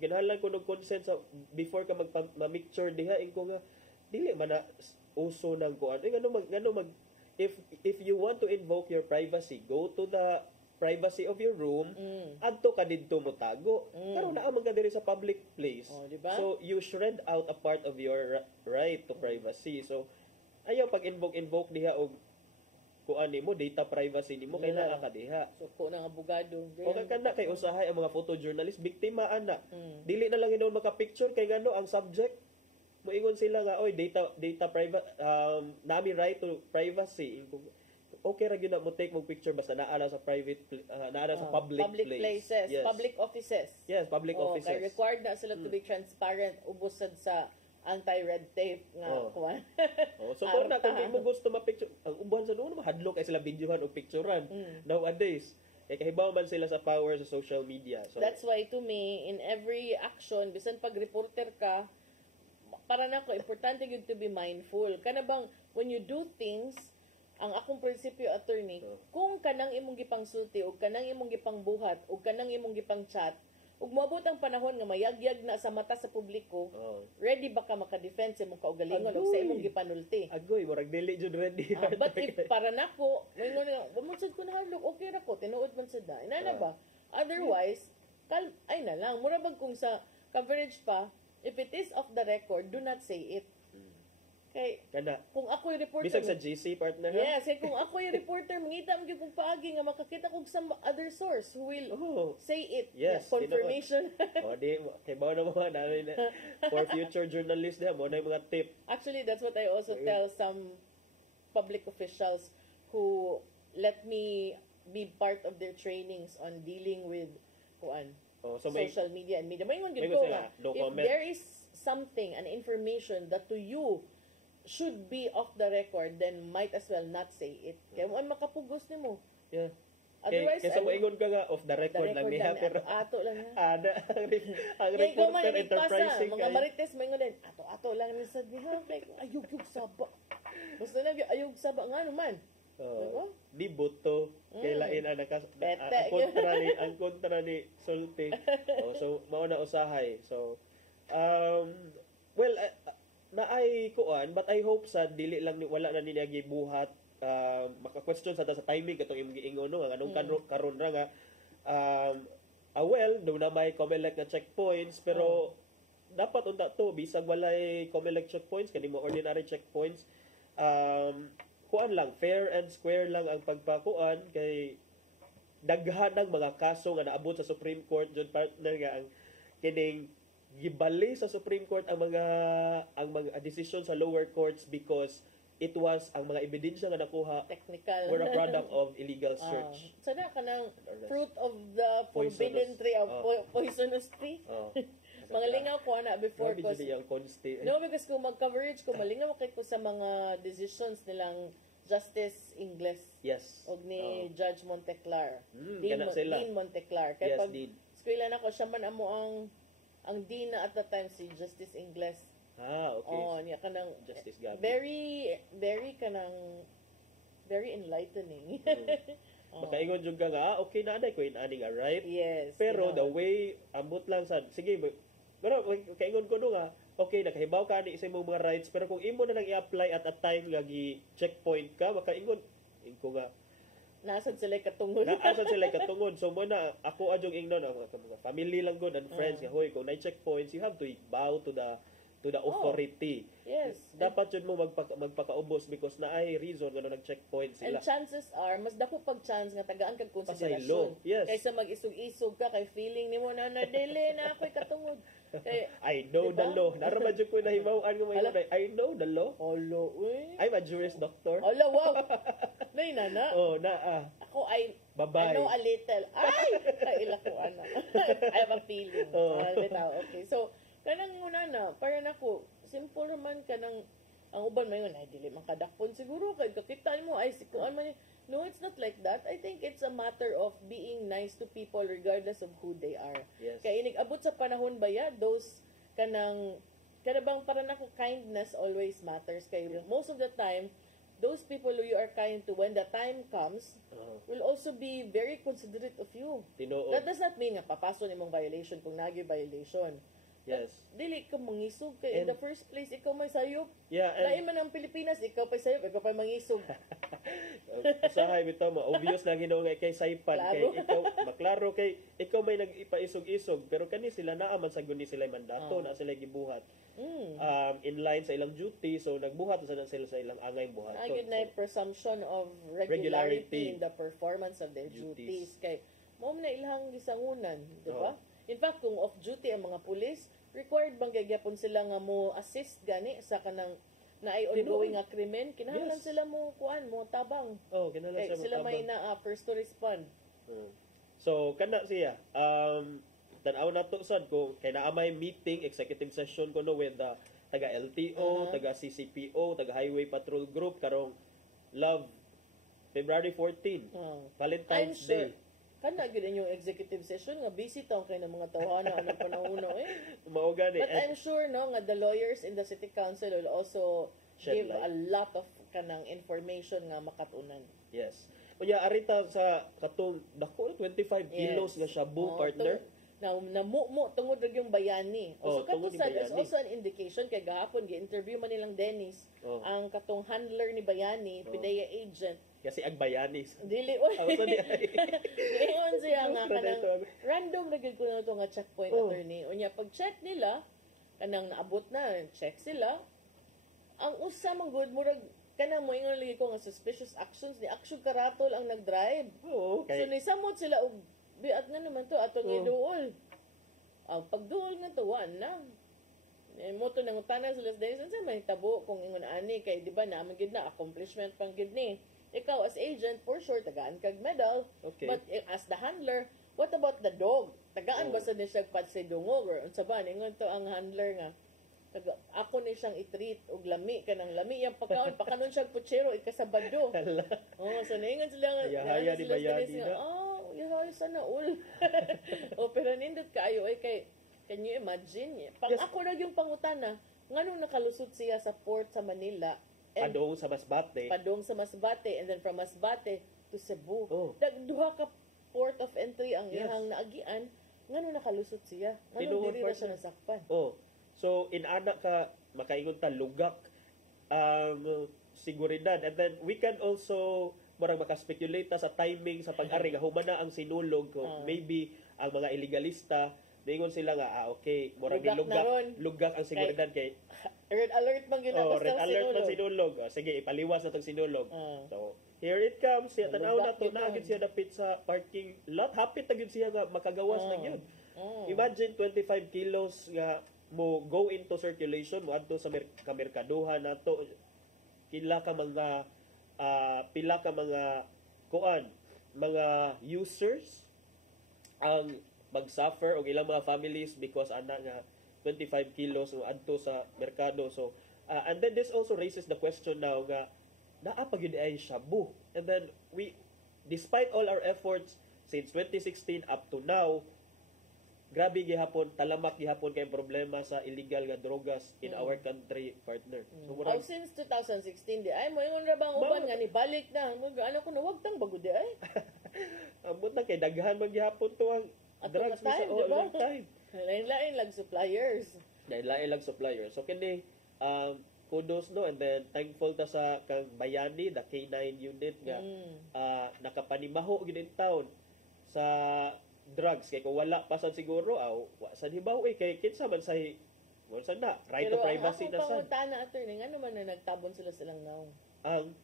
Kinahanglan ko ng consent sa before ka mag-micture diha ingko nga dili man na uso ng kuan. Ngano mag if you want to invoke your privacy, go to the privacy of your room, adto ka didto mo tago. Karon naa man ka diri sa public place. Diba? So you shred out a part of your right to privacy. So ayaw pag invoke diha og kuan nimo data privacy nimo kay naa ka diha. So ko nang abogado. O kana kay usahay ang mga photojournalist biktima ana. Dili na lang hinon maka-picture kay ngano ang subject moingon sila nga oy data private nami right to privacy. Okay ra gyud na mo take mo picture basta naa sa private naa sa public places, yes. public offices. Yes, public offices. Kay required na sila to be transparent ubusad sa anti-red tape nga kuan. So kung mo gusto ma-picture, ang uban sa doon mahadlok kay sila videohan o picturean nowadays. Kay kahibaw man sila sa power sa social media. So that's why to me in every action bisan pag reporter ka para nako importante gyud to be mindful. Kana bang when you do things ang akong prinsipyo attorney, kung kanang imong gipangsulti o kanang imong gipangbuhat o kanang imong gipang chat, ug moabot ang panahon nga mayagyag na sa mata sa publiko, ready ba ka maka-defend sa imong kaugalingon o sa imong gipanulti? Agoy, murag dili jud ready. But if para nako, moingon nga, "Bumusod ko na halok, okay ra ko, tinuod man sad na." Inana ba? Otherwise, ay na lang, mura bag kung sa coverage pa, if it is off the record, do not say it. Kay kung ako yung reporter bisag sa GC partner yes kung ako yung reporter mangita mo gyud kog paagi nga makakita kog some other source who will say it confirmation di kay bawo na mo na for future journalists mo na mga tip. Actually that's what I also tell some public officials who let me be part of their trainings on dealing with social media and media. Maingon gyud ko if there is something an information that to you should be off the record, then might as well not say it. Kaya mo ay makapugos nimo. Yeah. Otherwise, kaya moingon ka nga off the record lang niya pero ato lang ang reporter enterprising mga marites moingon din ato lang ni sa diha like ayog saba. Basta na ayog saba nga naman. Di boto kay lain ang kontra ni sulti. So mao na usahay. So well naay kuan but I hope sa dili lang wala na niya gibuhat maka-question sa timing katong imong giingon no anong karon ra nga well do na may COMELEC nga checkpoints pero dapat unta to bisag walay COMELEC checkpoints kani mo ordinary checkpoints kuan lang fair and square lang ang pagpakuan kay daghan ng mga kaso nga naabot sa Supreme Court jud partner nga ang kining gibali sa Supreme Court ang mga decision sa lower courts because it was ang mga ebidensya nga nakuha technical were a product of illegal search. Sana kanang fruit of the forbidden tree of poisonous tree. Mga lingaw ko na before because kung mag-coverage ko malingaw kay ko sa mga decisions nilang Justice Ingles. Yes. Og ni Judge Monteclar. Dean Monteclar. Kaya pag eskwela na ko siya man amo ang dean na at the time si Justice Ingles. Okay. Niya kanang Justice Gabi. Very kanang very enlightening. Makaingon jud ka nga okay na anay ko inaning right. Yes. Pero the way ambot lang sa sige pero kaingon ko no nga okay nakahibaw ka ni sa imong mga rights pero kung imo na nang i-apply at a time nga gi checkpoint ka makaingon ko nga nasad sila katungod. So mo na ako adjong ingnon ang mga family lang good and friends nga hoy kung na checkpoints you have to bow to the authority. Yes. Dapat yun mo magpakaubos because na ay reason nga nag-checkpoint sila. And chances are mas dako pag chance nga tagaan kag konsiderasyon. Yes. Kaysa mag-isog-isog ka kay feeling nimo na dili na ako'y katungod. Kay I know the law. Naraman jud ko nahibaw-an nga may I know the law. Olo, I'm a juris doctor. Olo, wow. Nay nana. Ako ay Bye-bye. I know a little. Ay, kaila ko ana. I have a feeling. Okay. So kanang muna na para nako simple man kanang ang uban mayon ay dili man kadakpon siguro kay kakitaan mo ay sikuan man no it's not like that. I think it's a matter of being nice to people regardless of who they are. Yes. Kay inig abot sa panahon ba ya those kanang para nako kindness always matters kay most of the time those people who you are kind to, when the time comes, will also be very considerate of you. Tinuod. That does not mean nga papaso nimong violation kung nagi violation. Yes. Dili ka mangisog kay in the first place ikaw may sayop. Yeah, Lain man ang Pilipinas, ikaw pa sayop, ikaw pa mangisog. Usahay bitaw mo, obvious lang ginawa nga kay saypan kay ikaw maklaro kay ikaw may nag-ipaisog-isog pero kani sila naaman sa guni sila mandato na sila gibuhat. In line sa ilang duty, so nagbuhat na sila sa ilang angay buhat. Agad na presumption of regularity in the performance of their duties. Kay mo na ilang gisangunan, di ba? In fact, kung off-duty ang mga pulis, required bang gagyapon sila nga mo assist gani sa kanang na ay ongoing nga krimen? Kinahanglan sila mo kuan mo tabang. Kinahanglan sila may na first to respond. So kana siya tan-aw na to sad ko kay naa may meeting executive session ko no with the taga LTO, taga CCPO, taga Highway Patrol Group karong Love February 14. Valentine's Day. Kana gyud inyong executive session nga busy taw kay ng mga tawhana ng panahon Mao gani. But I'm sure no nga the lawyers in the city council will also give a lot of kanang information nga makatunan. Yes. Unya arita sa katong dako 25 kilos nga shabu partner. Namumo tungod ra yung bayani. So kato sa there's bayani. also an indication kay gahapon gi-interview man nilang Dennis ang katong handler ni bayani, PIDEA agent. Kasi ag bayani. Dili Ngayon siya nga kanang random na gid ko na to nga checkpoint attorney. Unya pag check nila kanang naabot na, check sila. Ang usa man good murag kanang mo ingon lagi ko nga suspicious actions ni Aksyon Karatol ang nag-drive. Okay. So nisamot sila og biat nga naman to atong iduol. Ang pagduol nga to na. Mo to nang utanan sila sa days sa may tabo kung ingon ani kay di ba naman gid na accomplishment pang gid ni. Ikaw as agent for sure tagaan kag medal. Okay. But as the handler, what about the dog? Tagaan ba sa ni siya patsidungog or unsa ba ningon to ang handler nga ako ni siyang i-treat og lami kanang lami yang pagkaon pakanon siya putsero ikasabado. So naingon sila nga haya di bayani na. Yahay sana ul. Pero nindot kaayo kay can you imagine? Pang ako ra yung pangutana, nganong nakalusot siya sa port sa Manila? Padong sa Masbate. And then from Masbate to Cebu. Duha ka port of entry ang ihang naagian, ngano nakalusot siya? Ngano dili ra siya nasakpan? So in anak ka makaingon ta lugak ang seguridad, and then we can also marang makaspekulate sa timing sa pag-ari nga humana ang sinulog ko. Maybe ang mga illegalista Dingon sila nga, okay, murag lugak ang seguridad kay red alert man ginabas red alert man sinulog. Sige, ipaliwas na tong sinulog. So, here it comes. Siya tanaw na to, naagid siya dapit sa parking lot. Hapit na gyud siya nga makagawas na gyud. Imagine 25 kilos nga mo go into circulation, mo adto sa kamerkaduhan nato. Pila ka mga kuan, mga users ang mag-suffer og ilang mga families because ana nga 25 kilos mo adto sa merkado. So and then this also raises the question now nga naa pa gyud ay shabu, and then we, despite all our efforts since 2016 up to now, grabe gihapon, talamak gihapon kay problema sa illegal nga drogas in our country, partner. So since 2016 di ay mo ingon ra bang uban nga ni balik na ano ko na wag tang bagud di ay ambot na kay daghan man gihapon to ang drugs sa all time. Lain-lain lang suppliers. So kini kudos no, and then thankful ta sa kang bayani, the K9 unit nga nakapanimaho gid in town sa drugs kay kung wala pa sad siguro sa hibaw kay kinsa man sa na right to privacy na sad. Pero ako pangutana attorney nga naman na nagtabon silang naong ang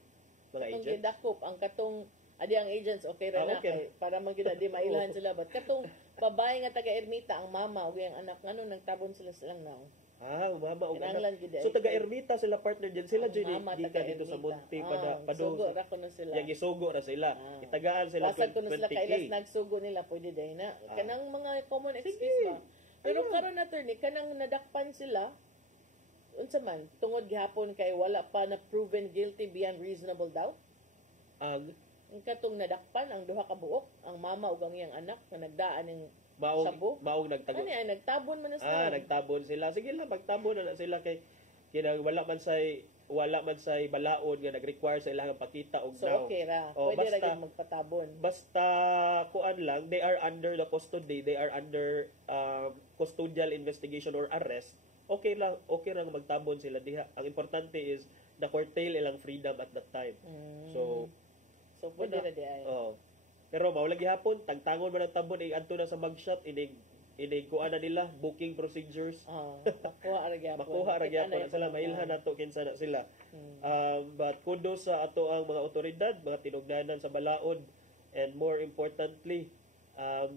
mga agent ang gidakop ang katong adi ang agents okay ra na kay para man gyud di mailahan sila but katong babae nga taga Ermita ang mama ug ang anak ngano nagtabon silang naong mama ug anak. So taga Ermita sila partner diyan sila jud gikan dito sa Monte padung sugo ra kuno sila. Yang isugo ra sila. Itagaan sila 20K. Basag kuno sila kailas nagsugo nila pwede day na. Kanang mga common excuse ba. Pero karon attorney kanang nadakpan sila unsa man tungod gihapon kay wala pa na proven guilty beyond reasonable doubt. Ang katong nadakpan ang duha ka buok, ang mama ug ang iyang anak nga nagdaan ning maong nagtago. Ani ay nagtabon man na sila. Nagtabon sila. Sige lang, magtabon na sila kay Kinang wala man say balaod nga nag-require sa ilang pakita og So now. okay ra. Oh, Pwede ra basta- gyud magpatabon. Basta kuan lang, they are under the custody, they are under custodial investigation or arrest. Okay lang magtabon sila diha. Ang importante is na curtail ilang freedom at that time. So pwede ra di ay. Oh. Pero maulag gihapon, tagtangon man ang tabon adto na sa mugshot inig kuan na nila booking procedures. Makuha ra gyapon. Makuha ra Kita na gyapon sila mailhan nato kinsa na sila. But kudos sa ato ang mga otoridad, mga tinugnanan sa balaod, and more importantly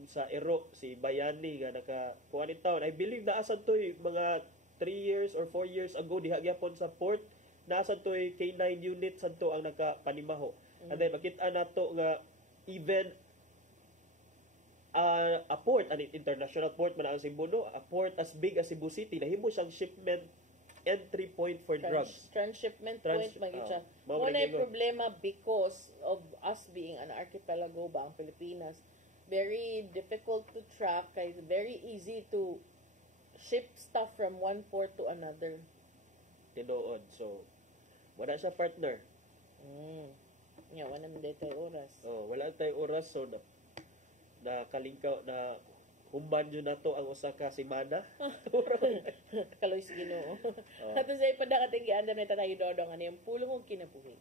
sa Ero, si Bayani nga nakakuha ni taon. I believe naasan to'y mga 3 years or 4 years ago diha gyapon sa port, naasan to'y K9 unit santo ang nakapanimaho. And then makita nato nga even a port, an international port man ang Cebu, no? A port as big as Cebu City, nahimo siyang shipment entry point for drugs. Transshipment point magid siya. Wala problema because of us being an archipelago ba ang Pilipinas. Very difficult to track, kay very easy to ship stuff from one port to another. Tinuod. So, wala siya partner. Yeah, wala man tayo oras. Oh, wala tayong oras, so nakalingkaw na humban yun na to ang usa ka semana. Kaloy sa Ginoo. Ato sa ipadakating giandam na tayo dodong ano yung pulong og kinabuhi.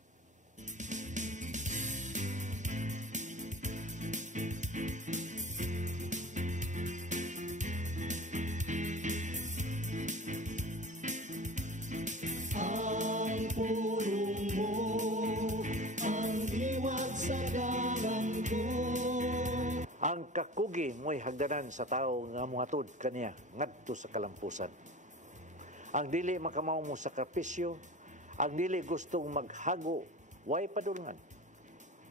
Ang pulong mo, ang iwag sa dalan ko. Ang kakugi mo'y hagdanan sa tao nga muhatod kaniya ngadto sa kalampusan. Ang dili makamaw mo sakripisyo, ang dili gustong maghago, way padulngan.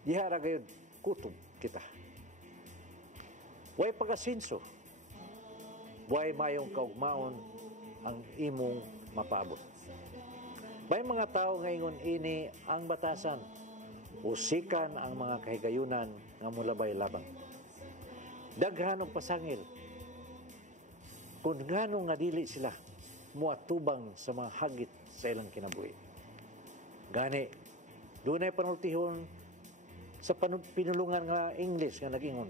Diha ra gayud kutob kita. Way pagasinso. Way mayong kaugmaon ang imong mapaabot. May mga tao nga ingon ini ang batasan, usikan ang mga kahigayunan nga mulabay labang. Daghan og pasangil. Kung ngano nga dili sila muatubang sa mga hagit sa ilang kinabuhi. Gani, dunay panultihon sa pinulungan nga English nga nag-ingon,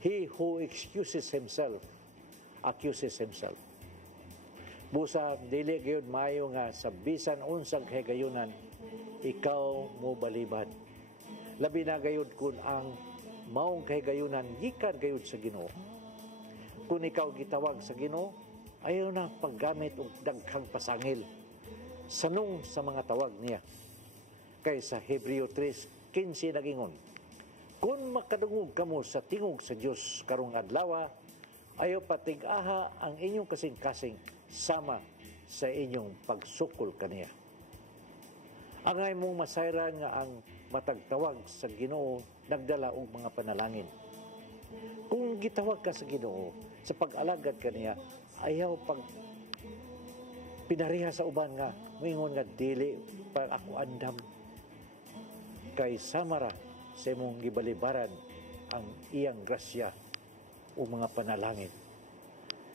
he who excuses himself, accuses himself. Busa, dili gayud maayo nga sa bisan unsang kahigayunan, ikaw mo balibad. Labi na gayud kun ang maong kahigayunan gikan gayud sa Ginoo. Kung ikaw gitawag sa Ginoo, ayaw na paggamit og daghang pasangil sanong sa mga tawag niya. Kay sa Hebreo 3:15 nagingon, kung makadungog kamo sa tingog sa Dios karong adlaw, ayaw patig-aha ang inyong kasing-kasing sama sa inyong pagsukol kaniya. Angay mong masayran nga ang matagtawag sa Ginoo nagdala og mga panalangin. Kung gitawag ka sa Ginoo sa pag-alagad kaniya, ayaw pag pinariha sa uban nga mingon nga dili pa ako andam, kay samara sa imong gibalibaran ang iyang grasya o mga panalangin.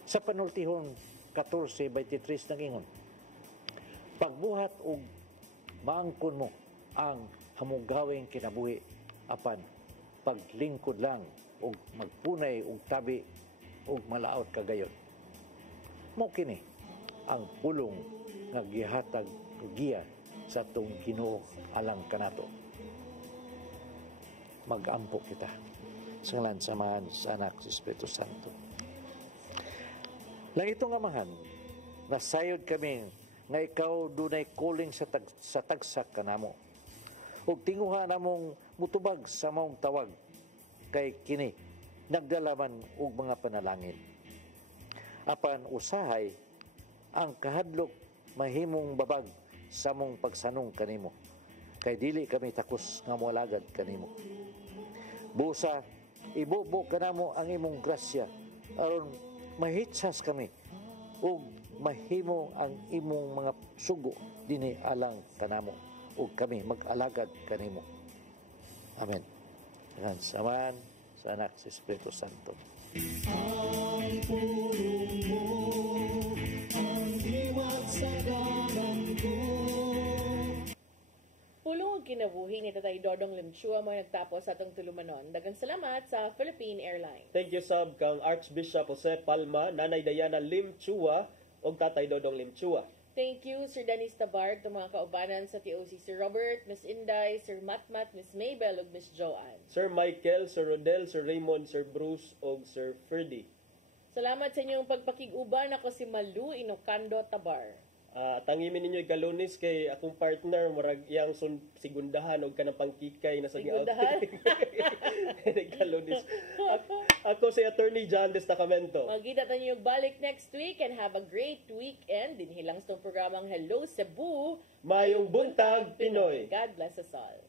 Sa panultihon 14:23 nagingon, pagbuhat og maangkon mo ang hamugawing kinabuhi, apan paglingkod lang og magpunay og tabi og malaot kagayon. Mao kini ang pulong nga gihatag og giya sa atong Ginoo alang kanato. Mag-ampo kita sa ngalan samahan sa Anak sa Espiritu Santo. Lang itong amahan, nasayod kami nga ikaw dunay calling sa tagsak kanamo. Ug tinguha namong mutubag sa maong tawag kay kini nagdalaman og mga panalangin. Apan usahay ang kahadlok mahimong babag sa mong pagsanong kanimo, kay dili kami takos nga moalagad kanimo. Busa ibubo kanamo ang imong grasya aron mahitsas kami ug mahimo ang imong mga sugo dinhi alang kanamo ug kami mag-alagad kanimo. Amen. Ang samahan sa Anak sa Espiritu Santo. Ang pulong mo, ang iwag sa dalan kinabuhi ni Tatay Dodong Limchua mo nagtapos sa atong tulumanon. Daghang salamat sa Philippine Airlines. Thank you sab kang Archbishop Jose Palma, Nanay Diana Lim Chua ug Tatay Dodong Lim Chua. Thank you, Sir Dennis Tabard, itong mga kaubanan sa TOC, Sir Robert, Miss Inday, Sir Matmat, Miss Maybell, ug Miss Joanne. Sir Michael, Sir Rodel, Sir Raymond, Sir Bruce, ug Sir Ferdy. Salamat sa inyong pagpakig-uban. Ako si Malu Inocando Tabar. Tangimin ninyo ikalunis kay akong partner, murag iyang sigundahan og kanang pangkikay na sa Sigundahan? ikalunis. Ako si Attorney John Destacamento. Magkita tayo balik next week and have a great weekend. Dinhilang sa programang Hello Cebu. Mayong buntag, Pinoy. God bless us all.